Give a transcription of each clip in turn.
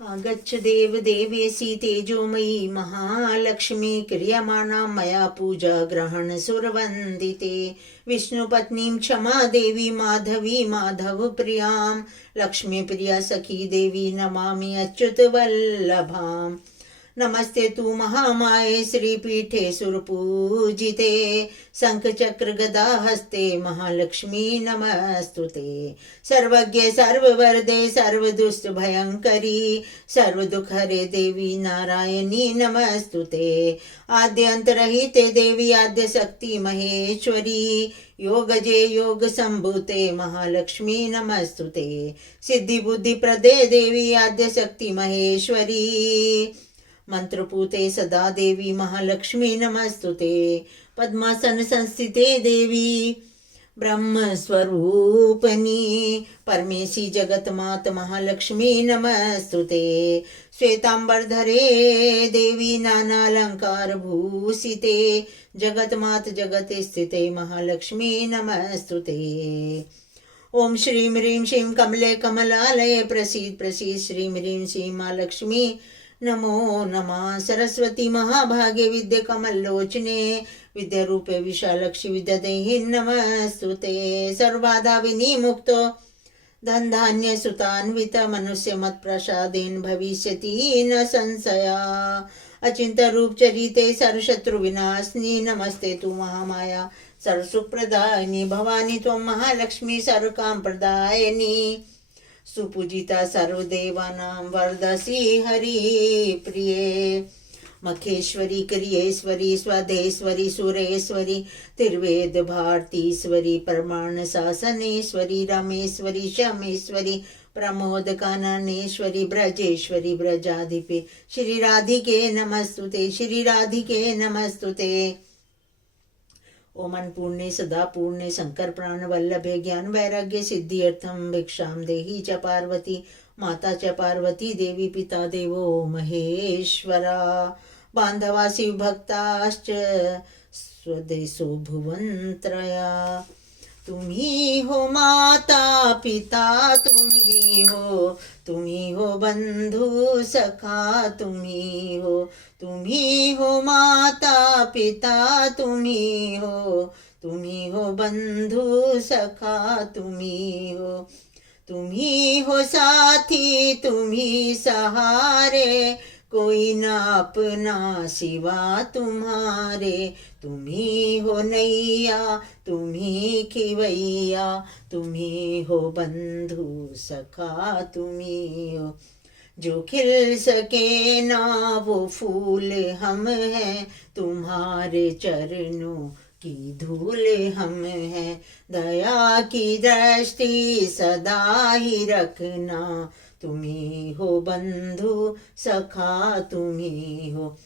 गच्छ देव देवेशी तेजोमयी महालक्ष्मी क्रियमाणा मया पूजा ग्रहण सुरवन्दिते विष्णुपत्नीं क्षमा देवी माधवी माधव प्रियां लक्ष्मी प्रिया सखी देवी नमामि अच्युतवल्लभाम् नमस्ते तु महामाये श्रीपीठे सुरपूजिते शंखचक्र गदा हस्ते महालक्ष्मी नमस्तुते सर्वज्ञे सर्ववरदे सर्वदुष्ट भयंकरी सर्वदुःखहरे देवी नारायणी नमस्तुते आद्य अंतरहिते देवी आद्य शक्ति महेश्वरी योगजे योग संभूते महालक्ष्मी नमस्तुते सिद्धि बुद्धि प्रदे देवी आद्य शक्ति महेश्वरी मंत्रपूते सदा देवी महालक्ष्मी नमस्तुते पद्मासन संस्थिते देवी ब्रह्म स्वरूपनी परमेशी जगत मात महालक्ष्मी नमस्तुते श्वेतांबरधरे देवी नानालंकार भूषिते जगत मात जगत स्थिते महालक्ष्मी नमस्तुते ओम श्रीं ह्रीं श्रीं कमले कमलालये प्रसीद प्रसीद श्रीं ह्रीं श्रीं महालक्ष्मी नमो नमः सरस्वती महाभागे विद्ये कमलोचने विद्यारूपे विशालक्षी विद्यादेहि नमस्तुते सर्वबाधा विनिमुक्तो धन धान्य सुतान्वित मनुष्य मत प्रसादेन भविष्यति न संशया अचिंत रूप चरिते सर्वशत्रु विनाशिनी नमस्ते तु महामाया सर्वसुखप्रदायिनी भवानी त्वं महालक्ष्मी सर्वकाम प्रदायिनी सुपूजिता सर्वदेवानां वरदसी हरि प्रिये मखेश्वरी क्रियेश्वरी स्वदेश्वरी सुरेश्वरी तिर्वेद भारतीश्वरी प्रमाण शासनेश्वरी रमेश्वरी शमेश्वरी प्रमोद काननेश्वरी ब्रजेश्वरी ब्रजाधिपे श्री राधिके नमस्तुते श्री राधिके नमस्तुते ओम अन्नपूर्णे सदा पूर्णे शंकर प्राण वल्लभे ज्ञान वैराग्य सिद्ध्यर्थम भिक्षाम देहि च पार्वती माता च पार्वती देवी पिता देवो महेश्वरा बांधवा शिव भक्ताश्च स्वदेशो भुवनत्रया तुम्ही हो माता पिता तुम्ही हो बंधु सखा तुम्ही हो माता पिता तुम्ही हो बंधु सखा तुम्ही हो साथी तुम्ही सहारे कोई ना अपना सिवा तुम्हारे तुम्ही हो नैया तुम्ही खिवैया तुम्ही हो बंधु सखा तुम्ही हो जो खिल सके ना वो फूल हम हैं तुम्हारे चरणों की धूल हम हैं दया की दृष्टि सदा ही रखना तुम्ही हो बंधु सखा तुम्ही हो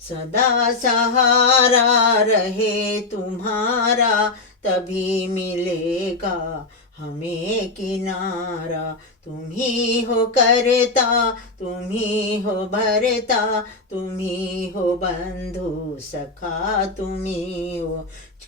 सदा सहारा रहे तुम्हारा तभी मिलेगा हमें किनारा तुम्ही हो करता तुम्ही हो भरता तुम्ही हो बंधु सखा तुम्ही हो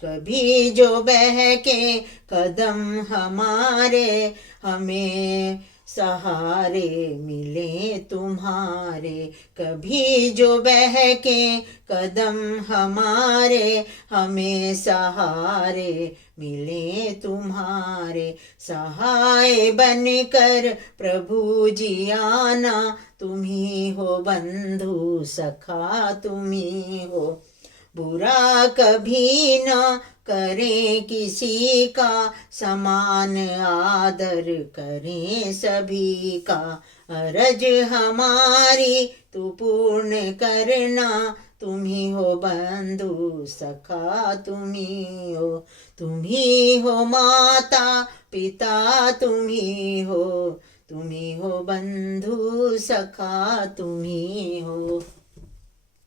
कभी जो बहके कदम हमारे हमें सहारे मिले तुम्हारे कभी जो बहके कदम हमारे हमें सहारे मिले तुम्हारे सहाय बनकर प्रभु जी आना तुम्ही हो बंधु सखा तुम्ही हो बुरा कभी न करें किसी का समान आदर करें सभी का अरज हमारी तू पूर्ण करना तुम्ही हो बंधु सखा तुम्ही हो माता पिता तुम्ही हो बंधु सखा तुम्ही हो।